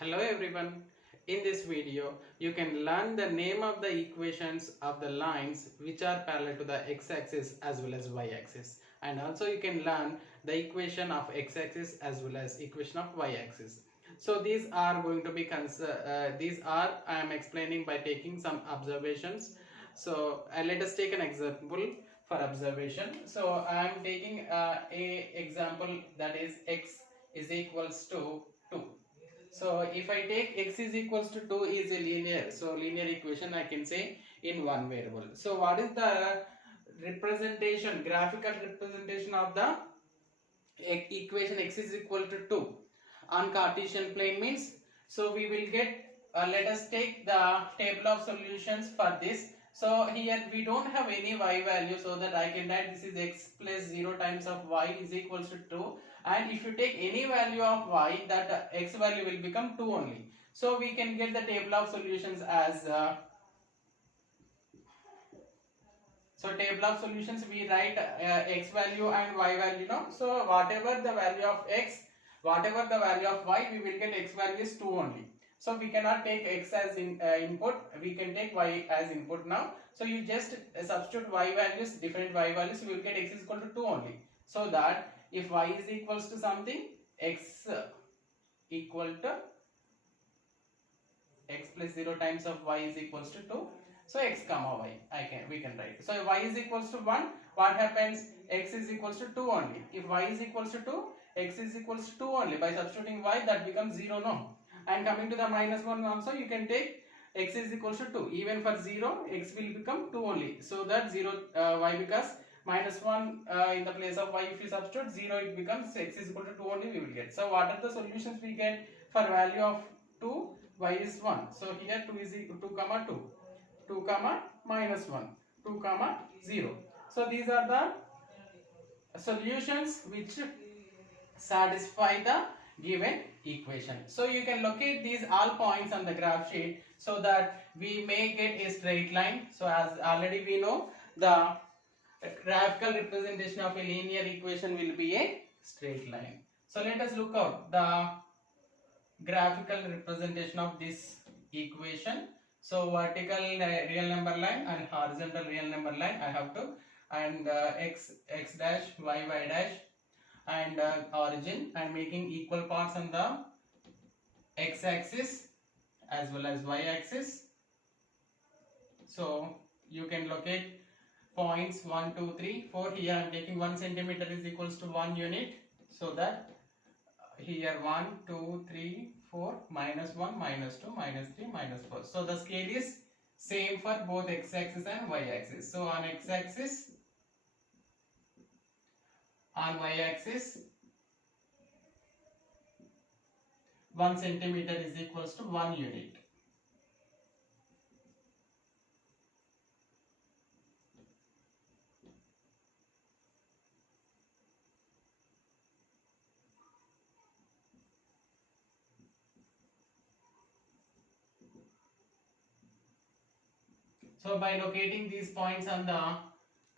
Hello everyone. In this video, you can learn the name of the equations of the lines which are parallel to the x-axis as well as y-axis. And also you can learn the equation of x-axis as well as equation of y-axis. So these are going to be I am explaining by taking some observations. So let us take an example for observation. So I am taking a example, that is x is equals to 2. So if I take x is equals to 2 is a linear, so linear equation I can say in one variable. So what is the representation, graphical representation of the equation x is equal to 2 on Cartesian plane means? So we will get, let us take the table of solutions for this. So here we don't have any y value, so that I can write this is x plus 0 times of y is equals to 2, and if you take any value of y, that x value will become 2 only. So we can get the table of solutions as so table of solutions we write x value and y value, no? So whatever the value of x, whatever the value of y, we will get x value is 2 only. So we cannot take x as input, we can take y as input now. So you just substitute y values, different y values, you will get x is equal to 2 only. So that if y is equals to something, x equal to x plus 0 times of y is equals to 2. So x comma y, we can write. So y is equals to 1, what happens? X is equals to 2 only. If y is equals to 2, x is equals to 2 only. By substituting y, that becomes 0, no? And coming to the minus 1 also, you can take x is equals to 2. Even for 0, x will become 2 only. So that 0 y, because minus 1 in the place of y, if you substitute 0, it becomes x is equal to 2 only we will get. So what are the solutions we get for value of 2? Y is 1. So here 2 is equal to 2 comma 2, 2 comma minus 1, 2 comma 0. So these are the solutions which satisfy the given equation. So you can locate these all points on the graph sheet so that we may get a straight line. So as already we know, the graphical representation of a linear equation will be a straight line. So let us look out the graphical representation of this equation. So vertical real number line and horizontal real number line I have to, and x dash y dash, and origin, and making equal parts on the x axis as well as y axis. So you can locate points 1 2 3 4. Here I am taking 1 centimeter is equals to 1 unit, so that here 1 2 3 4, minus 1 minus 2 minus 3 minus 4. So the scale is same for both x axis and y axis. So on x axis, on y axis, 1 centimeter is equals to 1 unit. So by locating these points on the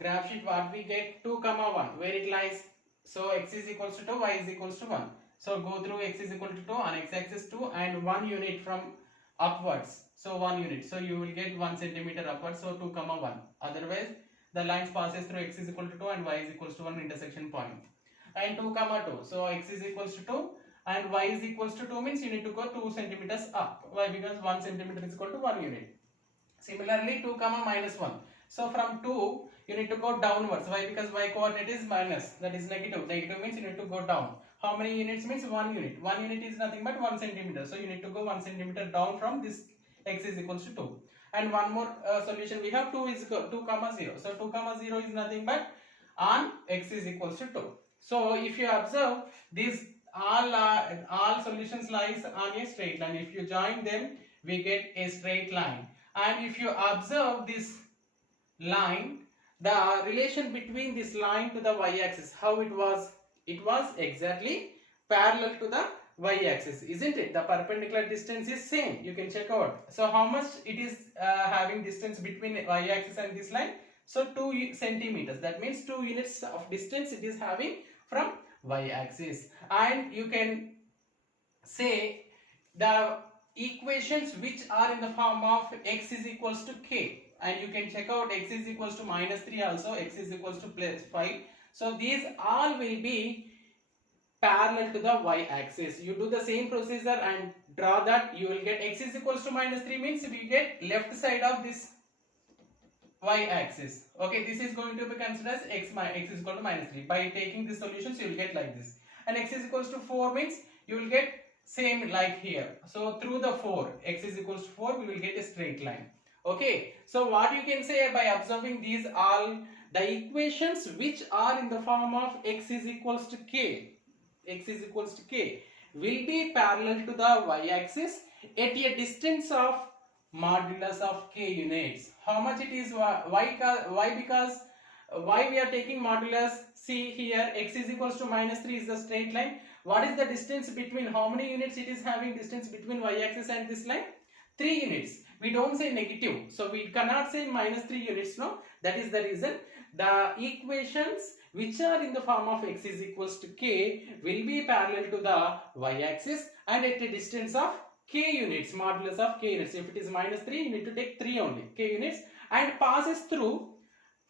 graph sheet, what we get? 2 comma 1, where it lies? So x is equals to 2, y is equals to 1. So go through x is equal to 2 on x axis 2 and 1 unit from upwards. So 1 unit. So you will get 1 centimeter upwards. So 2 comma 1. Otherwise the lines passes through x is equal to 2 and y is equals to 1 intersection point. And 2 comma 2. So x is equals to 2 and y is equals to 2 means you need to go 2 centimeters up. Why? Because 1 centimeter is equal to 1 unit. Similarly 2 comma minus 1. So from 2 you need to go downwards. Why? Because y coordinate is minus, that is negative. Negative means you need to go down. How many units means 1 unit. 1 unit is nothing but 1 centimeter. So you need to go 1 centimeter down from this x is equals to 2. And one more solution we have, 2 is 2 comma 0. So 2 comma 0 is nothing but on x is equals to 2. So if you observe these all solutions lies on a straight line. If you join them we get a straight line. And if you observe this line, the relation between this line to the y-axis, how it was? It was exactly parallel to the y-axis, isn't it? The perpendicular distance is same. You can check out. So how much it is having distance between y-axis and this line? So 2 centimeters. That means 2 units of distance it is having from y-axis. And you can say the equations which are in the form of x is equals to k, and you can check out x is equals to minus 3 also, x is equals to plus 5. So these all will be parallel to the y-axis. You do the same procedure and draw that. You will get x is equals to minus 3 means we get left side of this y-axis. Okay, this is going to be considered as x is equal to minus 3. By taking the solutions, you will get like this. And x is equals to 4 means you will get same like here. So through the 4, x is equals to 4, we will get a straight line. Okay, so what you can say by observing these all the equations which are in the form of x is equals to k, x is equals to k will be parallel to the y-axis at a distance of modulus of k units. How much it is? Why? Because why we are taking modulus? See here, x is equals to minus 3 is the straight line. What is the distance between, how many units it is having distance between y-axis and this line? 3 units. We don't say negative, so we cannot say minus 3 units, no. That is the reason the equations which are in the form of x is equals to k will be parallel to the y-axis and at a distance of k units, modulus of k units. If it is minus 3, you need to take 3 only, k units, and passes through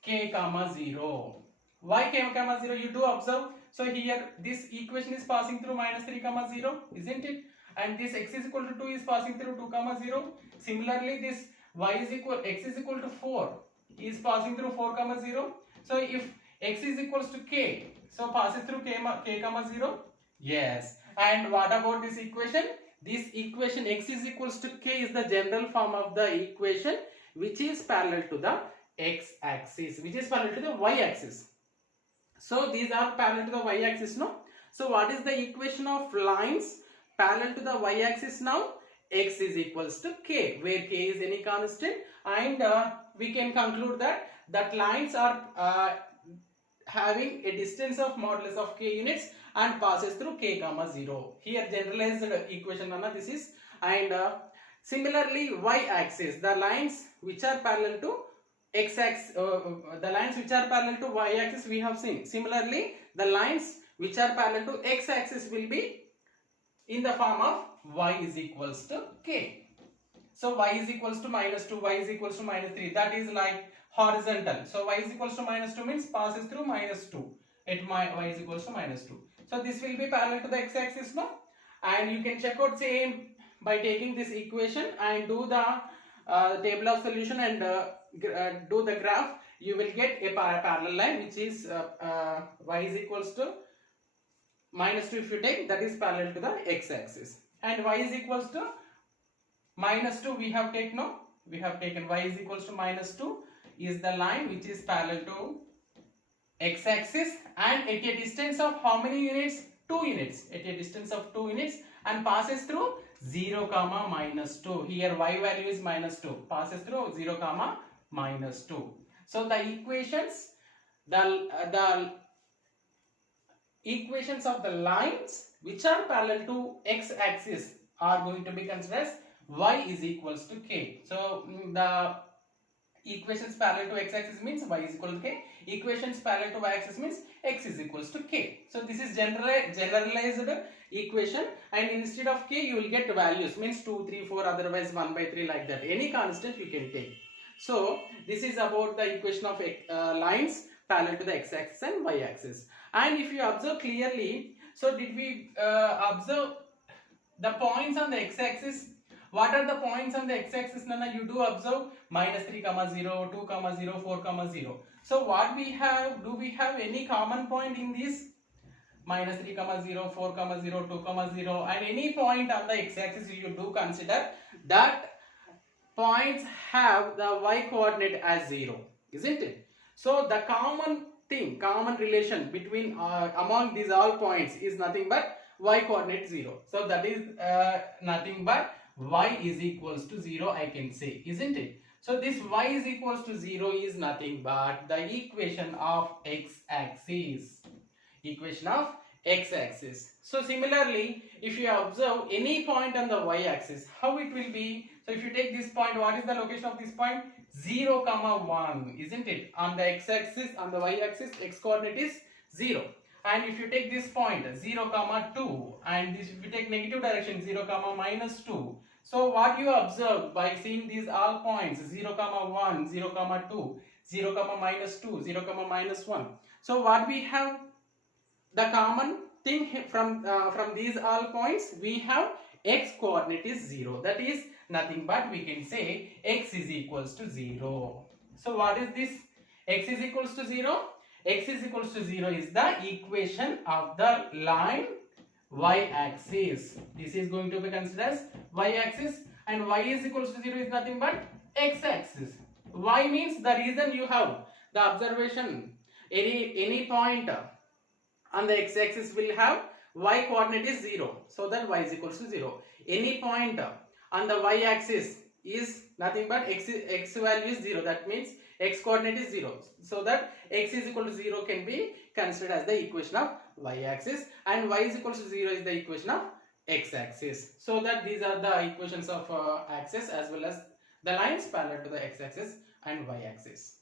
k comma 0. Why k comma 0? You do observe. So here this equation is passing through minus 3 comma 0, isn't it? And this x is equal to 2 is passing through 2 comma 0. Similarly, this x is equal to 4 is passing through 4 comma 0. So if x is equals to k, so passes through k comma 0. Yes. And what about this equation? This equation x is equals to k is the general form of the equation which is parallel to the x-axis, which is parallel to the y-axis. So these are parallel to the y-axis, no? So what is the equation of lines parallel to the y-axis now? X is equals to k, where k is any constant, and we can conclude that lines are having a distance of modulus of k units and passes through k comma 0. Here generalized equation this is, and similarly y-axis, the lines which are parallel to x-axis, the lines which are parallel to y-axis we have seen. Similarly, the lines which are parallel to x-axis will be in the form of y is equals to k. So y is equals to minus 2, y is equals to minus 3. That is like horizontal. So y is equals to minus 2 means passes through minus 2 at y is equals to minus 2. So this will be parallel to the x-axis, no? And you can check out same by taking this equation and do the table of solution and do the graph. You will get a parallel line which is y is equals to minus 2 if you take, that is parallel to the x-axis. And y is equals to minus 2 we have taken, no? We have taken y is equals to minus 2 is the line which is parallel to x-axis and at a distance of how many units? 2 units. At a distance of 2 units and passes through 0 comma minus 2. Here y value is minus 2. Passes through 0 comma minus 2. So the equations, the equations of the lines which are parallel to x-axis are going to be considered as y is equals to k. So the equations parallel to x-axis means y is equal to k. Equations parallel to y-axis means x is equals to k. So this is generalized equation, and instead of k you will get values, means 2, 3, 4, otherwise 1 by 3 like that. Any constant you can take. So this is about the equation of lines parallel to the x-axis and y-axis. And if you observe clearly, so did we observe the points on the x-axis? What are the points on the x-axis, Nana? You do observe minus 3 comma 0, 2 comma 0, 4 comma 0. So what we have, do we have any common point in this? Minus 3 comma 0, 4 comma 0, 2 comma 0, and any point on the x-axis you do consider that points have the y coordinate as 0, isn't it? So the common thing, common relation between among these all points is nothing but y coordinate 0. So that is nothing but y is equals to 0, I can say, isn't it? So this y is equals to 0 is nothing but the equation of x-axis. Equation of x-axis. So similarly, if you observe any point on the y-axis, how it will be? So if you take this point, what is the location of this point? 0 comma 1, isn't it? On the x-axis, on the y-axis, x coordinate is 0. And if you take this point 0 comma 2, and this if you take negative direction 0 comma minus 2, so what you observe by seeing these all points 0 comma 1, 0 comma 2, 0 comma minus 2, 0 comma minus 1, so what we have, the common thing from these all points, we have x coordinate is 0, that is nothing but we can say x is equals to 0. So what is this x is equals to 0? X is equals to 0 is the equation of the line y-axis. This is going to be considered as y-axis, and y is equals to 0 is nothing but x-axis. Y means the reason you have the observation, any point on the x-axis will have y coordinate is 0, so that y is equals to 0. Any point on the y-axis is nothing but x value is 0, that means x coordinate is 0, so that x is equal to 0 can be considered as the equation of y-axis, and y is equal to 0 is the equation of x-axis. So that these are the equations of axis as well as the lines parallel to the x-axis and y-axis.